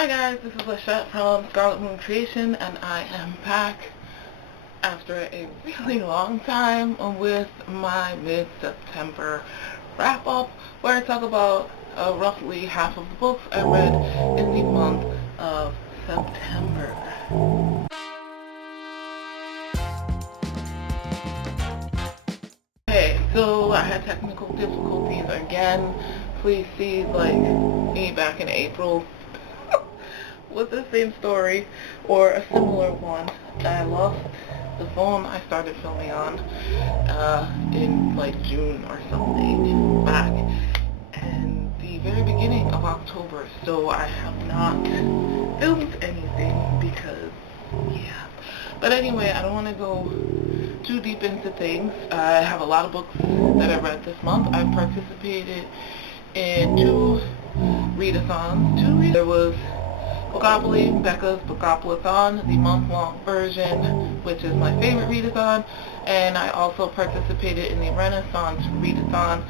Hi guys, this is Lashette from Scarlet Moon Creation, and I am back after a really long time with my mid-September wrap-up, where I talk about roughly half of the books I read in the month of September. Okay, so I had technical difficulties again. Please see me back in April with the same story or a similar one. I lost the phone I started filming on in June or something back and the very beginning of October, so I have not filmed anything because but anyway, I don't want to go too deep into things. I have a lot of books that I read this month. I participated in two readathons. There was Becca's Bookoplathon, the month-long version, which is my favorite readathon, and I also participated in the Renaissancereadathon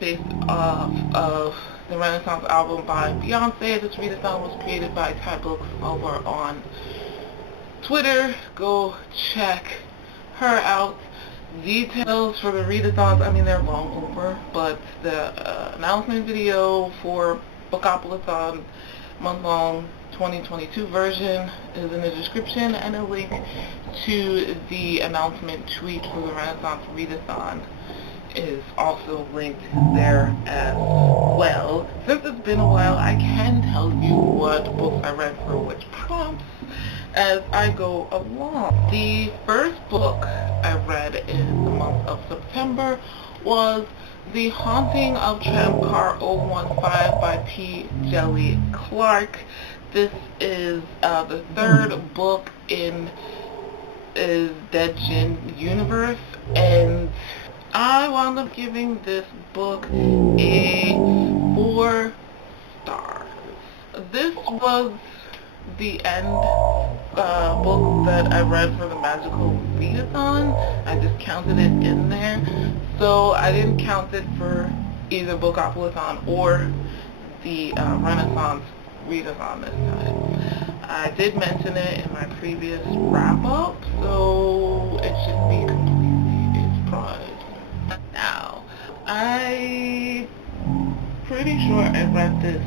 based off of the Renaissance album by Beyonce. This readathon was created by Ty Books over on Twitter. Go check her out. Details for the readathons, they're long over, but the announcement video for Bookoplathon month-long 2022 version is in the description, and a link to the announcement tweet for the Renaissance Readathon is also linked there as well. Since it's been a while, I can tell you what books I read for which prompts as I go along. The first book I read in the month of September was The Haunting of Tramcar 015 by P. Jelly Clark. This is the third book in the Dead Jinn universe, and I wound up giving this book a 4 stars. This was the end book that I read for the Magical Readathon. I just counted it in there, so I didn't count it for either Bookoplathon or the Renaissance Readathon this time. I did mention it in my previous wrap-up, so it should be completely a surprise. Now, I'm pretty sure I read this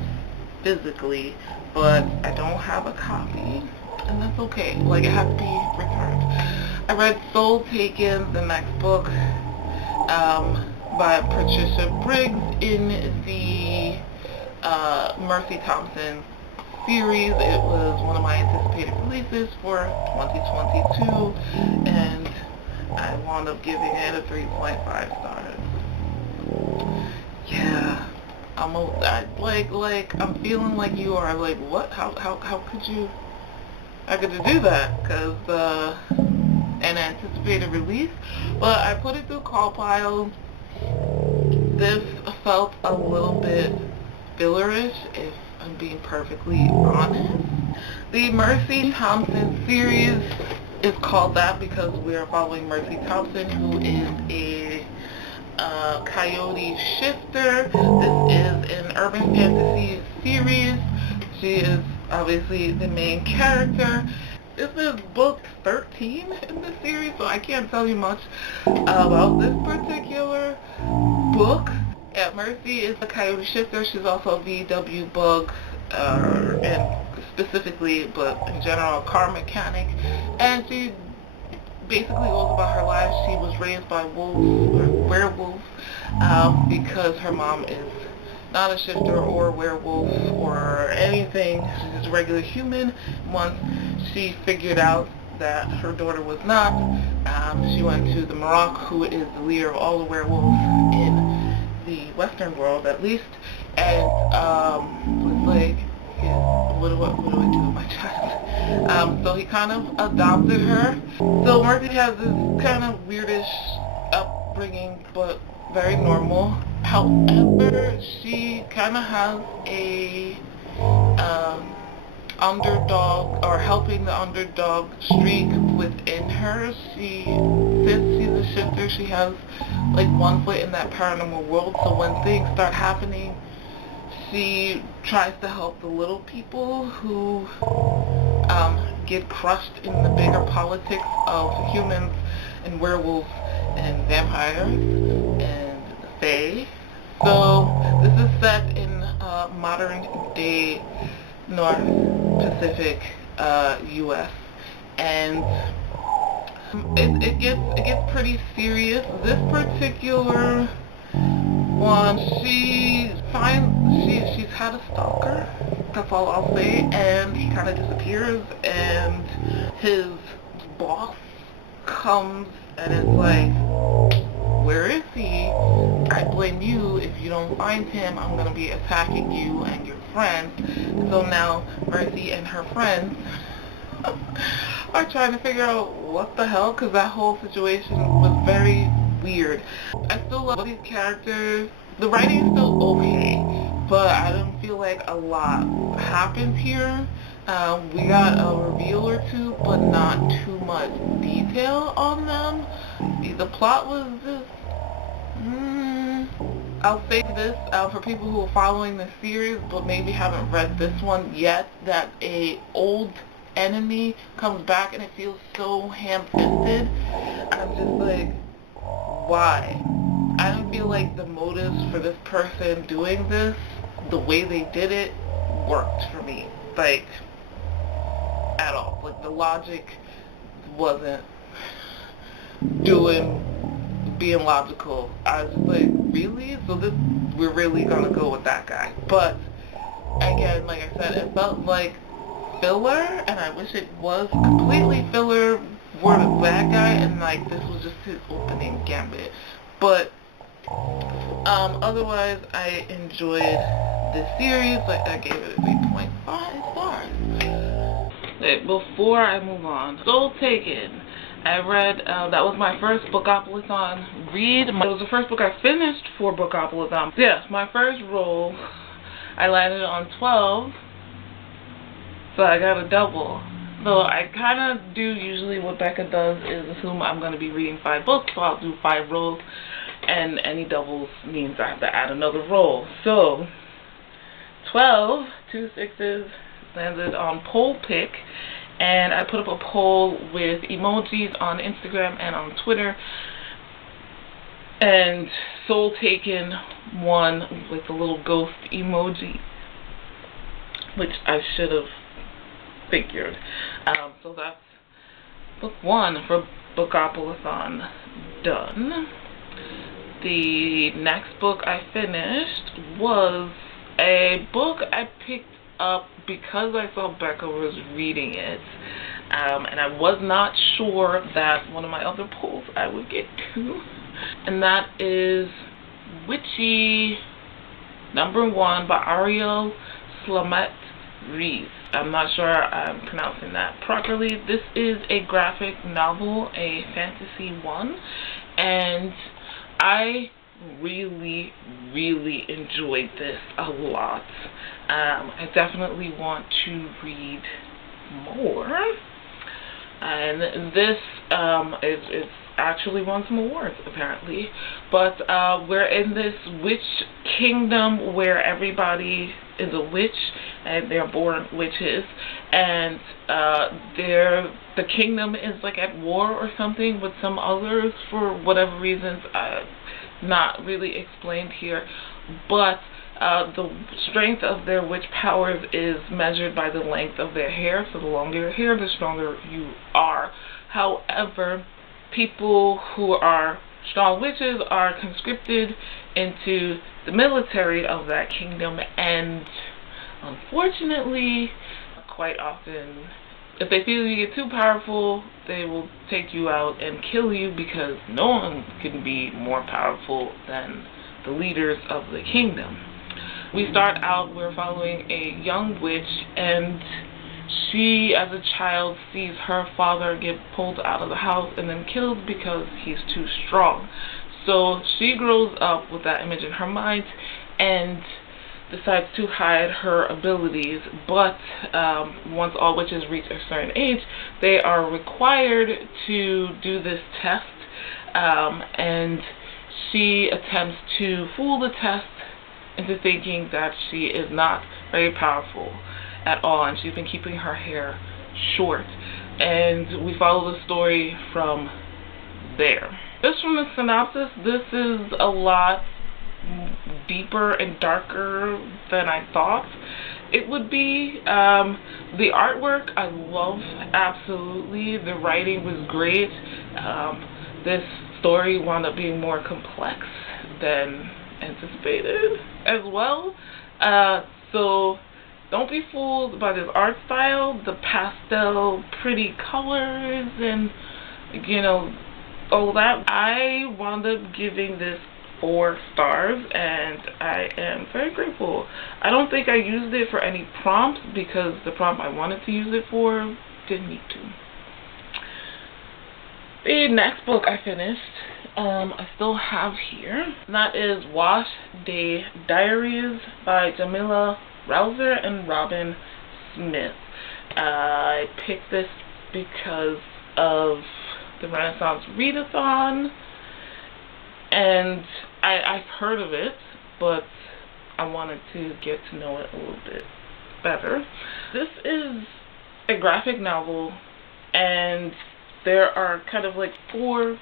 physically, but I don't have a copy, and that's okay. It has to be returned. I read Soul Taken, the next book by Patricia Briggs in the Mercy Thompson series. It was one of my anticipated releases for 2022, and I wound up giving it a 3.5 stars. Yeah. I'm feeling like you are what? How could you do that? Because an anticipated release, but I put it through call pile. This felt a little bit fillerish, if I'm being perfectly honest. The Mercy Thompson series is called that because we are following Mercy Thompson, who is a coyote shifter. This is an urban fantasy series. She is obviously the main character. This is book 13 in the series, so I can't tell you much about this particular book. Yeah, Mercy is a coyote shifter. She's also a VW bug, and specifically, but in general, a car mechanic. And she basically goes about her life. She was raised by werewolves, because her mom is not a shifter or a werewolf or anything. She's just a regular human. Once she figured out that her daughter was not, she went to the Marok, who is the leader of all the werewolves in the Western world, at least, and was like, what do I do with my child? So he kind of adopted her. So Mercy has this kind of weirdish upbringing, but very normal. However, she kind of has a underdog, or helping the underdog streak within her. Since she's a shifter, she has one foot in that paranormal world, so when things start happening, she tries to help the little people who get crushed in the bigger politics of humans and werewolves and vampires and the Fae. So this is set in modern day North Pacific U.S. and it gets pretty serious. This particular one, she's had a stalker. That's all I'll say. And he kind of disappears, and his boss comes and is like, "Where is he? I blame you. If you don't find him, I'm gonna be attacking you and your friends." And so now Mercy and her friends are trying to figure out what the hell, because that whole situation was very weird. I still love these characters. The writing is still okay, but I don't feel like a lot happens here. We got a reveal or two, but not too much detail on them. The plot was just, I'll say this for people who are following the series but maybe haven't read this one yet, that a old enemy comes back and it feels so ham-fisted. I'm just like, why? I don't feel like the motives for this person doing this, the way they did it, worked for me. Like, at all. Like, the logic wasn't being logical. I was just like, really? So we're really gonna go with that guy. But, again, like I said, it felt like filler, and I wish it was completely filler for the bad guy, and like this was just his opening gambit. But otherwise, I enjoyed this series. Like, I gave it a 3.5 stars. Okay, before I move on, Soul Taken. I read, that was my first Bookoplathon read. It was the first book I finished for Bookoplathon. Yes, my first roll, I landed on 12. So I got a double. So I kind of do usually what Becca does is assume I'm going to be reading 5 books, so I'll do 5 rolls, and any doubles means I have to add another roll. So 12, 2 6s, landed on poll pick, and I put up a poll with emojis on Instagram and on Twitter, and Soul Taken won with the little ghost emoji, which I should have figured. So that's book 1 for Bookoplathon done. The next book I finished was a book I picked up because I saw Becca was reading it, and I was not sure that one of my other polls I would get to, and that is Witchy #1 by Ariel Slamet Reese. I'm not sure I'm pronouncing that properly. This is a graphic novel, a fantasy one, and I really, really enjoyed this a lot. I definitely want to read more, and this is actually won some awards apparently. But we're in this witch kingdom where everybody is a witch and they're born witches, and the kingdom is like at war or something with some others for whatever reasons, not really explained here, but the strength of their witch powers is measured by the length of their hair. So the longer your hair, the stronger you are. However, people who are strong witches are conscripted into the military of that kingdom, and unfortunately, quite often, if they feel you get too powerful, they will take you out and kill you, because no one can be more powerful than the leaders of the kingdom. We start out, we're following a young witch, and she, as a child, sees her father get pulled out of the house and then killed because he's too strong. So she grows up with that image in her mind and decides to hide her abilities. But once all witches reach a certain age, they are required to do this test, and she attempts to fool the test into thinking that she is not very powerful at all, and she's been keeping her hair short. And we follow the story from there. Just from the synopsis, this is a lot deeper and darker than I thought it would be. The artwork I love absolutely. The writing was great. This story wound up being more complex than anticipated as well. So don't be fooled by this art style, the pastel pretty colors and all that. I wound up giving this 4 stars, and I am very grateful. I don't think I used it for any prompts because the prompt I wanted to use it for didn't need to. The next book I finished, I still have here, and that is Wash Day Diaries by Jamila Rouser and Robin Smith. I picked this because of the Renaissancereadathon, and I've heard of it, but I wanted to get to know it a little bit better. This is a graphic novel, and there are kind of like 4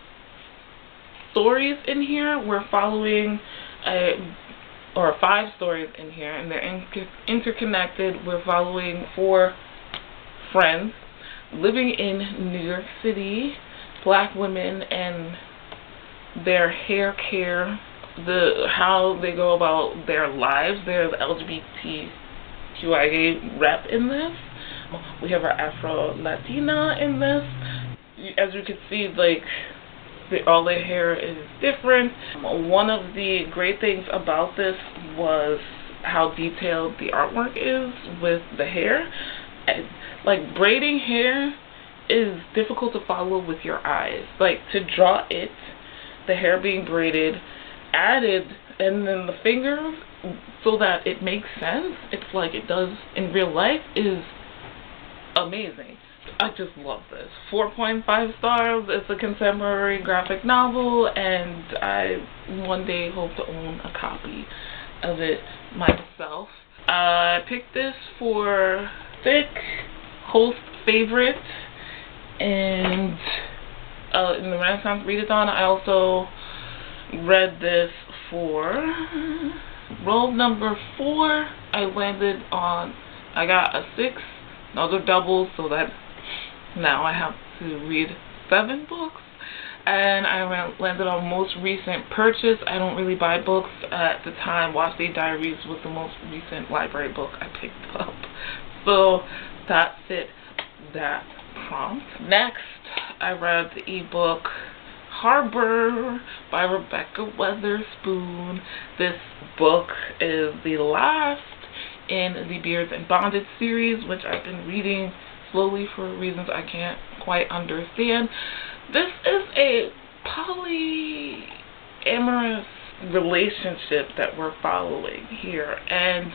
stories in here. We're following or 5 stories in here, and they're interconnected. We're following 4 friends living in New York City, Black women, and their hair care, how they go about their lives. There's LGBTQIA rep in this. We have our Afro-Latina in this. As you can see, like, all their hair is different. One of the great things about this was how detailed the artwork is with the hair. Like, braiding hair is difficult to follow with your eyes. Like, to draw it, the hair being braided, added, and then the fingers, so that it makes sense, it's like it does in real life, is amazing. I just love this. 4.5 stars. It's a contemporary graphic novel, and I one day hope to own a copy of it myself. I picked this for thick host favorite, and in the Renaissancereadathon, I also read this for roll number 4. I got a 6, another double, so that now I have to read 7 books. And I landed on most recent purchase. I don't really buy books at the time. Wash Day Diaries was the most recent library book I picked up. So that fit that prompt. Next, I read the ebook Harbor by Rebecca Weatherspoon. This book is the last in the Beards and Bondage series, which I've been reading slowly for reasons I can't quite understand. This is a polyamorous relationship that we're following here, and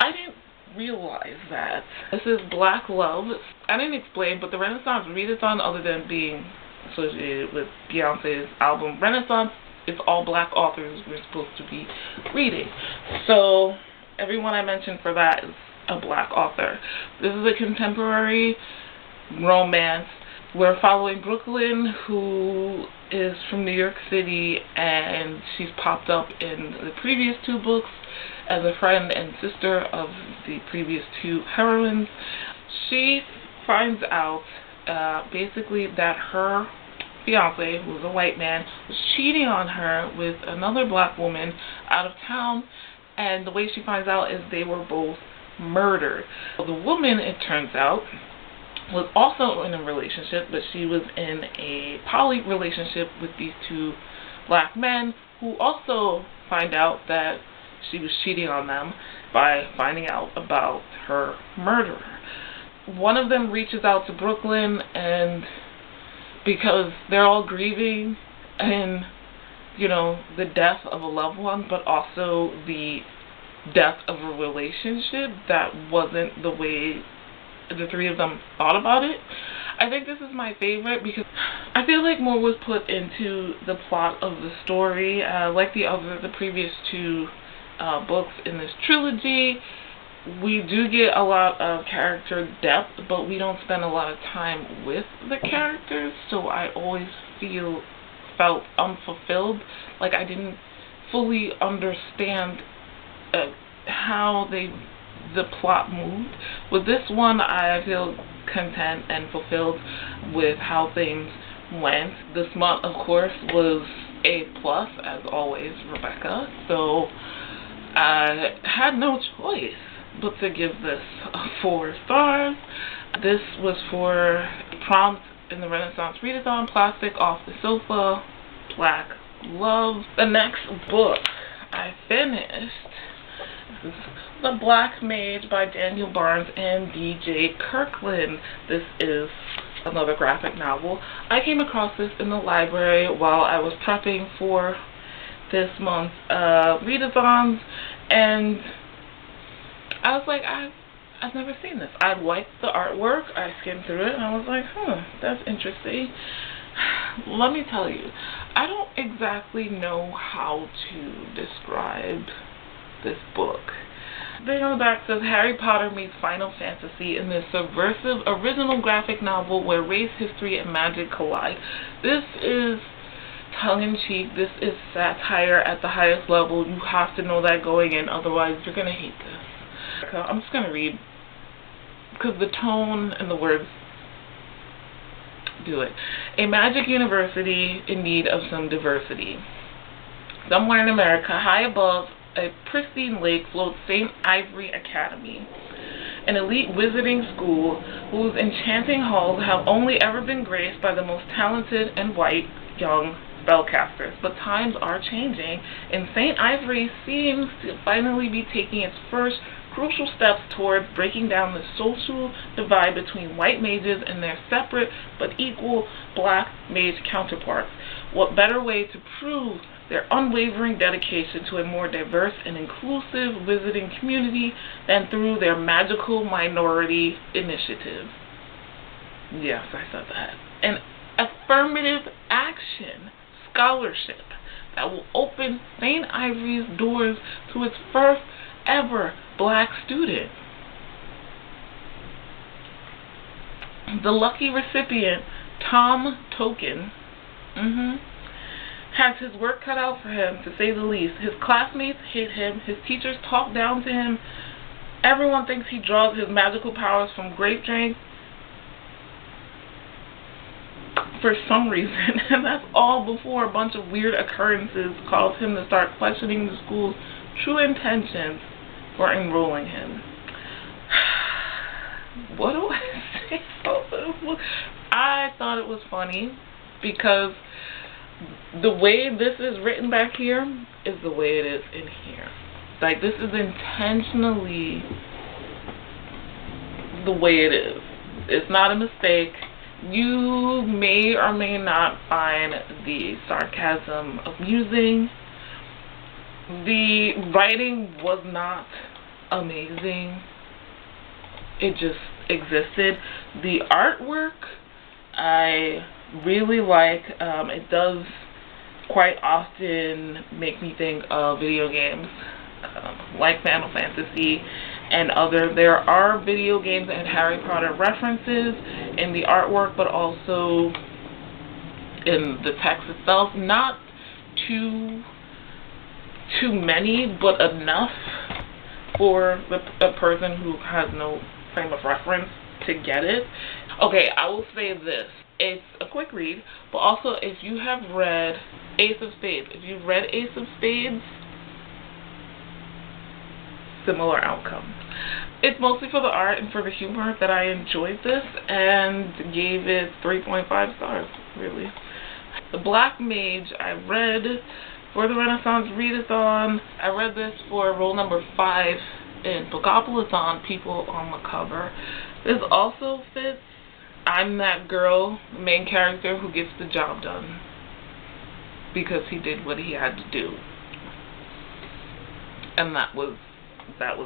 I didn't realize that. This is Black Love. I didn't explain, but the Renaissancereadathon, other than being associated with Beyonce's album Renaissance, it's all Black authors we're supposed to be reading. So everyone I mentioned for that is a Black author. This is a contemporary romance. We're following Brooklyn, who is from New York City, and she's popped up in the previous 2 books as a friend and sister of the previous 2 heroines. She finds out basically that her fiance, who's a white man, was cheating on her with another Black woman out of town, and the way she finds out is they were both murdered. So the woman, it turns out, was also in a relationship, but she was in a poly relationship with these 2 Black men, who also find out that she was cheating on them by finding out about her murderer. One of them reaches out to Brooklyn, and because they're all grieving and, the death of a loved one, but also the death of a relationship that wasn't the way the 3 of them thought about it. I think this is my favorite because I feel like more was put into the plot of the story. Like the previous 2 books in this trilogy. We do get a lot of character depth, but we don't spend a lot of time with the characters, so I always felt unfulfilled, like I didn't fully understand how the plot moved. With this one, I feel content and fulfilled with how things went. The smut, of course, was A+, as always, Rebecca, so I had no choice but to give this 4 stars. This was for prompt in the Renaissance-Readathon, Plastic Off the Sofa, Black Love. The next book I finished is The Black Mage by Daniel Barnes and D.J. Kirkland. This is another graphic novel. I came across this in the library while I was prepping for this month's readathons, and I was like, I've never seen this. I liked the artwork. I skimmed through it and I was like, that's interesting. Let me tell you, I don't exactly know how to describe this book. The thing on the back says Harry Potter meets Final Fantasy in this subversive original graphic novel where race, history, and magic collide. This is tongue-in-cheek. This is satire at the highest level. You have to know that going in, otherwise you're going to hate this. So I'm just going to read, because the tone and the words do it. A magic university in need of some diversity. Somewhere in America, high above a pristine lake, floats St. Ivory Academy, an elite wizarding school whose enchanting halls have only ever been graced by the most talented and white young spellcasters. But times are changing, and St. Ivory seems to finally be taking its first crucial steps towards breaking down the social divide between white mages and their separate but equal black mage counterparts. What better way to prove their unwavering dedication to a more diverse and inclusive wizarding community than through their magical minority initiative? Yes, I said that. An affirmative action scholarship that will open St. Ivory's doors to its first ever black student. The lucky recipient, Tom Token, has his work cut out for him, to say the least. His classmates hate him, his teachers talk down to him, everyone thinks he draws his magical powers from grape drink for some reason, and that's all before a bunch of weird occurrences caused him to start questioning the school's true intentions for enrolling him. What do I say about this book? I thought it was funny because the way this is written back here is the way it is in here. Like, this is intentionally the way it is. It's not a mistake. You may or may not find the sarcasm amusing. The writing was not amazing. It just existed. The artwork I really like. It does quite often make me think of video games like Final Fantasy and other. There are video games and Harry Potter references in the artwork, but also in the text itself. Not too many, but enough for a person who has no frame of reference to get it. Okay, I will say this. It's a quick read, but also if you have read Ace of Spades, similar outcome. It's mostly for the art and for the humor that I enjoyed this and gave it 3.5 stars, really. The Black Mage I read for the Renaissancereadathon. I read this for roll number 5 in Bookoplathon, People on the Cover. This also fits I'm that girl, the main character who gets the job done because he did what he had to do. And that was that.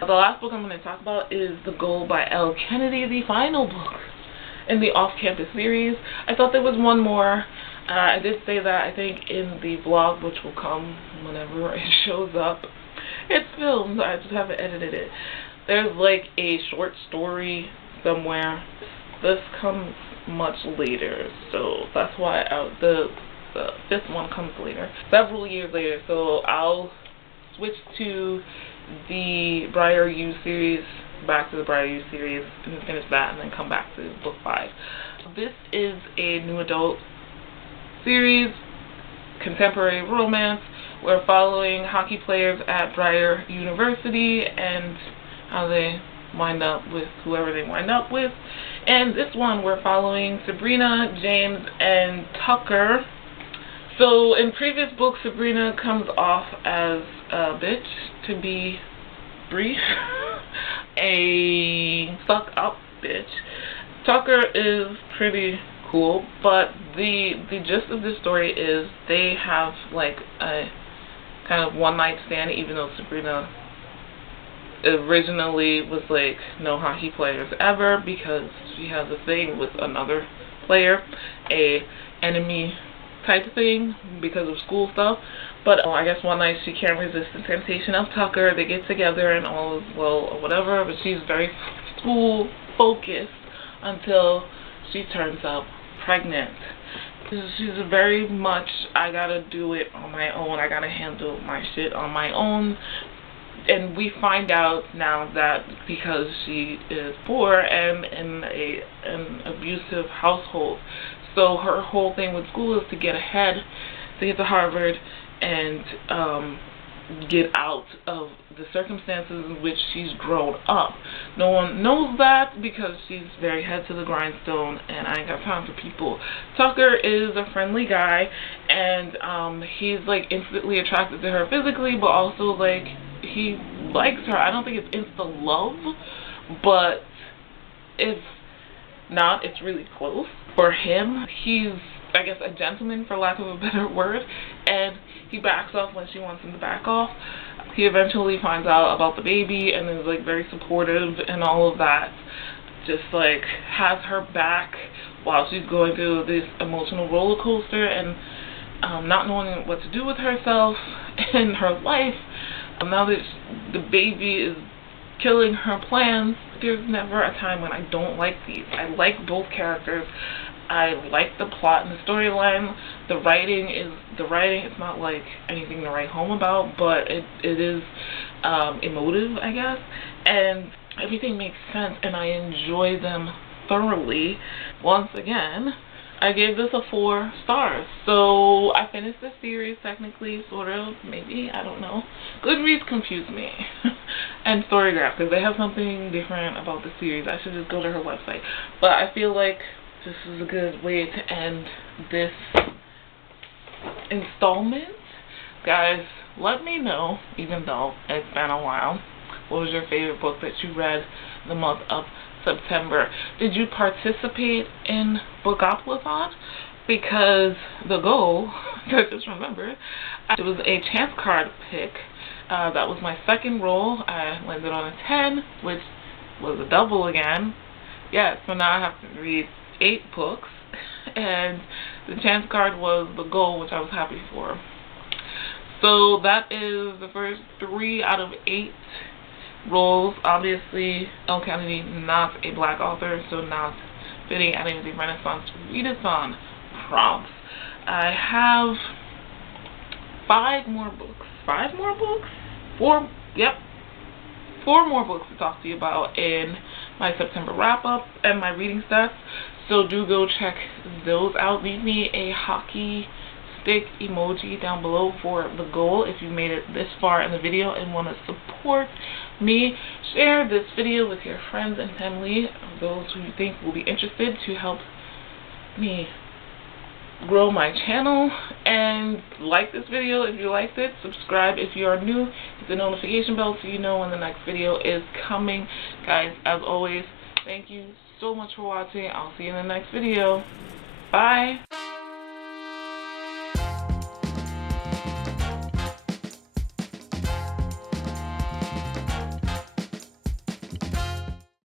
The last book I'm going to talk about is The Goal by L. Kennedy, the final book in the Off-Campus series. I thought there was one more. I did say that, I think, in the vlog, which will come whenever it shows up. It's filmed, I just haven't edited it. There's like a short story somewhere. This comes much later, so that's why the fifth one comes later, several years later. So I'll switch to the Briar U series, back to the Briar U series, and finish that, and then come back to book 5. This is a new adult series, contemporary romance. We're following hockey players at Briar University and how they wind up with whoever they wind up with. And this one we're following Sabrina, James, and Tucker. So in previous books, Sabrina comes off as a bitch, to be brief. A stuck up bitch. Tucker is pretty cool, but the gist of this story is they have like a kind of one night stand, even though Sabrina originally was like, no hockey players ever, because she has a thing with another player, a enemy type thing because of school stuff. But I guess one night she can't resist the temptation of Tucker. They get together and all is well or whatever, but she's very school focused until she turns up pregnant. She's very much, I gotta do it on my own, I gotta handle my shit on my own. And we find out now that because she is poor and in an abusive household, so her whole thing with school is to get ahead, to get to Harvard, and get out of the circumstances in which she's grown up. No one knows that because she's very head to the grindstone, and I ain't got time for people. Tucker is a friendly guy, and he's like instantly attracted to her physically, but also like he likes her. I don't think it's instant love, but if not, it's really close. For him, he's, I guess, a gentleman, for lack of a better word, and he backs off when she wants him to back off. He eventually finds out about the baby and is like very supportive and all of that. Just like has her back while she's going through this emotional roller coaster and not knowing what to do with herself and her life. Now that the baby is killing her plans, there's never a time when I don't like these. I like both characters. I like the plot and the storyline. The writing, it's not like anything to write home about, but it is emotive, I guess, and everything makes sense, and I enjoy them thoroughly. Once again, I gave this a 4 stars. So I finished the series technically, sort of, maybe, I don't know. Goodreads confused me. And Storygraph, because they have something different about the series. I should just go to her website. But I feel like this is a good way to end this installment. Guys, let me know, even though it's been a while, what was your favorite book that you read the month of September? Did you participate in Bookoplathon? Because the goal, I just remembered, it was a chance card pick. That was my second roll. I landed on a 10, which was a double again. Yeah, so now I have to read 8 books, and the chance card was the goal, which I was happy for. So that is the first 3 out of 8 roles. Obviously, L. Kennedy, not a black author, so not fitting any of the Renaissancereadathon prompts. I have 5 more books. 5 more books? 4, yep. 4 more books to talk to you about in my September wrap-up and my reading stats. So do go check those out. Leave me a hockey stick emoji down below for the goal if you made it this far in the video and want to support me. Share this video with your friends and family, those who you think will be interested, to help me grow my channel. And like this video if you liked it. Subscribe if you are new. Hit the notification bell so you know when the next video is coming. Guys, as always, thank you so much for watching. I'll see you in the next video. Bye.